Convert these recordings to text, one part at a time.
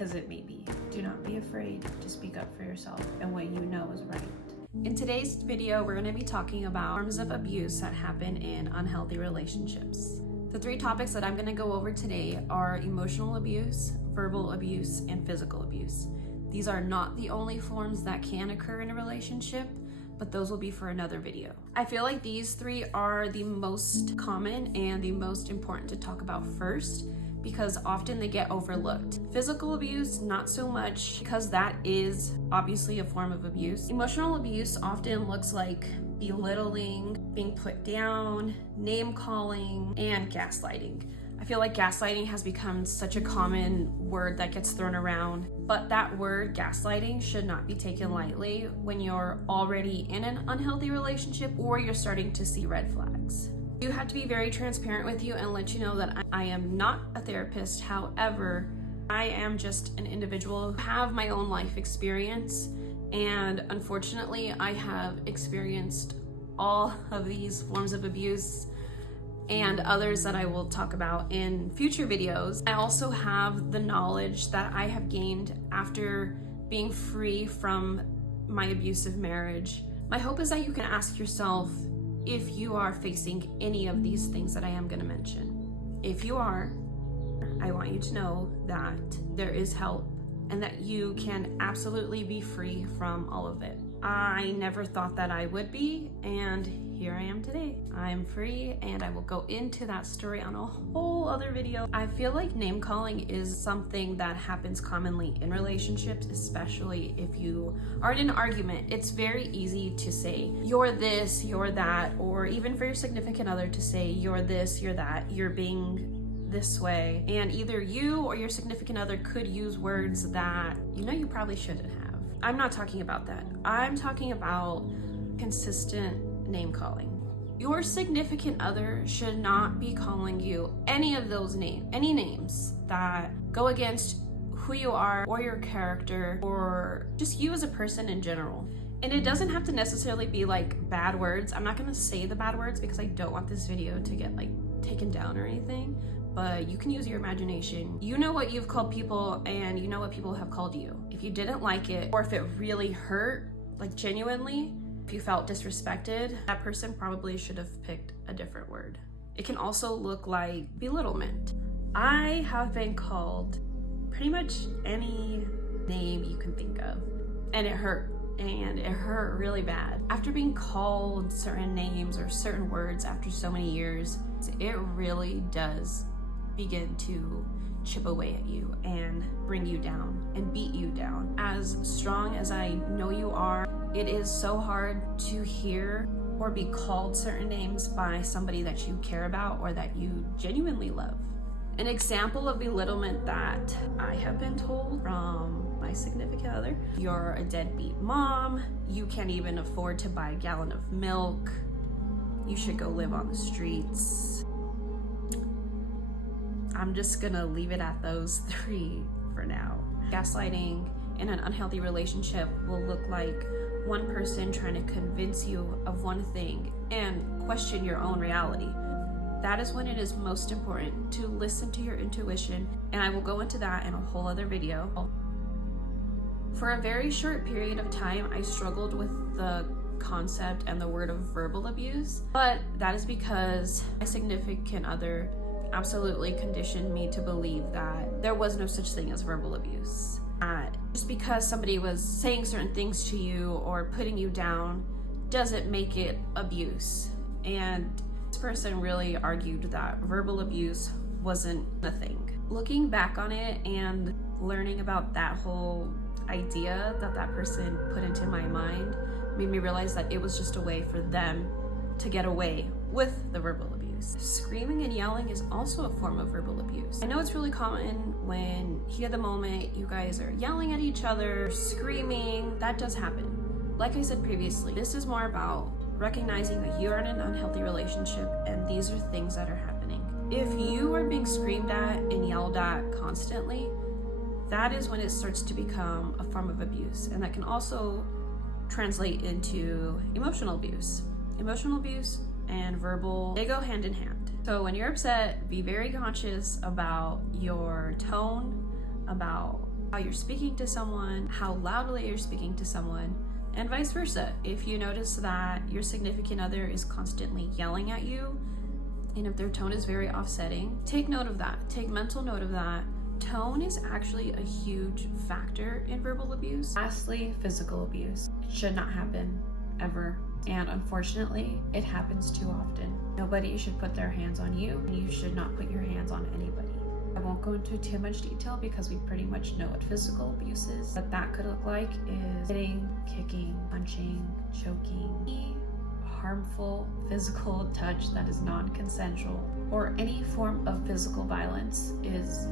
as it may be. Do not be afraid to speak up for yourself and what you know is right. In today's video, we're going to be talking about forms of abuse that happen in unhealthy relationships. The three topics that I'm going to go over today are emotional abuse, verbal abuse, and physical abuse. These are not the only forms that can occur in a relationship, but those will be for another video. I feel like these three are the most common and the most important to talk about first, because often they get overlooked. Physical abuse, not so much, because that is obviously a form of abuse. Emotional abuse often looks like belittling, being put down, name calling, and gaslighting. I feel like gaslighting has become such a common word that gets thrown around, but that word gaslighting should not be taken lightly when you're already in an unhealthy relationship or you're starting to see red flags. I do have to be very transparent with you and let you know that I am not a therapist. However, I am just an individual who have my own life experience, and unfortunately I have experienced all of these forms of abuse and others that I will talk about in future videos. I also have the knowledge that I have gained after being free from my abusive marriage. My hope is that you can ask yourself if you are facing any of these things that I am going to mention. If you are, I want you to know that there is help and that you can absolutely be free from all of it. I never thought that I would be, and here I am today. I'm free, and I will go into that story on a whole other video. I feel like name calling is something that happens commonly in relationships, especially if you are in an argument. It's very easy to say, you're this, you're that, or even for your significant other to say, you're this, you're that, you're being this way. And either you or your significant other could use words that you probably shouldn't have. I'm not talking about that. I'm talking about consistent name calling. Your significant other should not be calling you any of those names, any names that go against who you are or your character or just you as a person in general. And it doesn't have to necessarily be like bad words. I'm not gonna say the bad words because I don't want this video to get like taken down or anything, but you can use your imagination. You know what you've called people and you know what people have called you. If you didn't like it, or if it really hurt, like genuinely, if you felt disrespected, that person probably should have picked a different word. It can also look like belittlement. I have been called pretty much any name you can think of, and it hurt. And it hurt really bad. After being called certain names or certain words after so many years, it really does begin to chip away at you and bring you down and beat you down. As strong as I know you are, it is so hard to hear or be called certain names by somebody that you care about or that you genuinely love. An example of belittlement that I have been told from my significant other: you're a deadbeat mom, you can't even afford to buy a gallon of milk, you should go live on the streets. I'm just gonna leave it at those three for now. Gaslighting in an unhealthy relationship will look like one person trying to convince you of one thing and question your own reality. That is when it is most important to listen to your intuition, and I will go into that in a whole other video. For a very short period of time, I struggled with the concept and the word of verbal abuse, but that is because my significant other absolutely conditioned me to believe that there was no such thing as verbal abuse. Just because somebody was saying certain things to you or putting you down doesn't make it abuse. And this person really argued that verbal abuse wasn't a thing. Looking back on it and learning about that whole idea that that person put into my mind made me realize that it was just a way for them to get away with the verbal abuse. Screaming and yelling is also a form of verbal abuse. I know it's really common when heat of the moment you guys are yelling at each other, screaming. That does happen. Like I said previously, this is more about recognizing that you are in an unhealthy relationship and these are things that are happening. If you are being screamed at and yelled at constantly, that is when it starts to become a form of abuse, and that can also translate into emotional abuse. Emotional abuse and verbal, they go hand in hand. So when you're upset, be very conscious about your tone, about how you're speaking to someone, how loudly you're speaking to someone, and vice versa. If you notice that your significant other is constantly yelling at you, and if their tone is very offsetting, take note of that. Take mental note of that. Tone is actually a huge factor in verbal abuse. Lastly, physical abuse. It should not happen, ever. And unfortunately, it happens too often. Nobody should put their hands on you, and you should not put your hands on anybody. I won't go into too much detail because we pretty much know what physical abuse is. What that could look like is hitting, kicking, punching, choking, any harmful physical touch that is non-consensual, or any form of physical violence is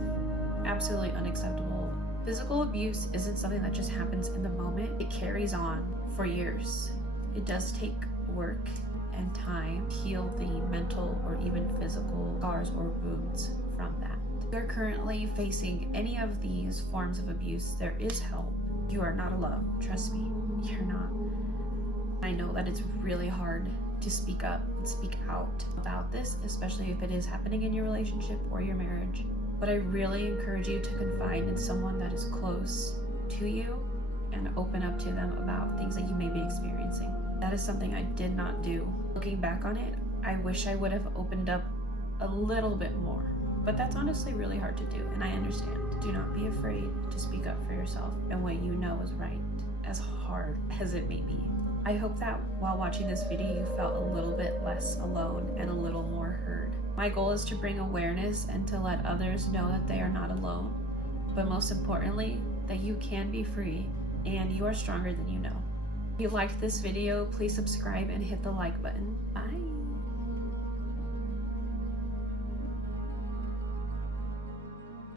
absolutely unacceptable. Physical abuse isn't something that just happens in the moment. It carries on for years. It does take work and time to heal the mental or even physical scars or wounds from that. If you're currently facing any of these forms of abuse, there is help. You are not alone. Trust me, you're not. I know that it's really hard to speak up and speak out about this, especially if it is happening in your relationship or your marriage. But I really encourage you to confide in someone that is close to you and open up to them about things that you may be experiencing. That is something I did not do. Looking back on it, I wish I would have opened up a little bit more. But that's honestly really hard to do, and I understand. Do not be afraid to speak up for yourself and what you know is right, as hard as it may be. I hope that while watching this video, you felt a little bit less alone and a little more heard. My goal is to bring awareness and to let others know that they are not alone, but most importantly, that you can be free and you are stronger than you know. If you liked this video, please subscribe and hit the like button.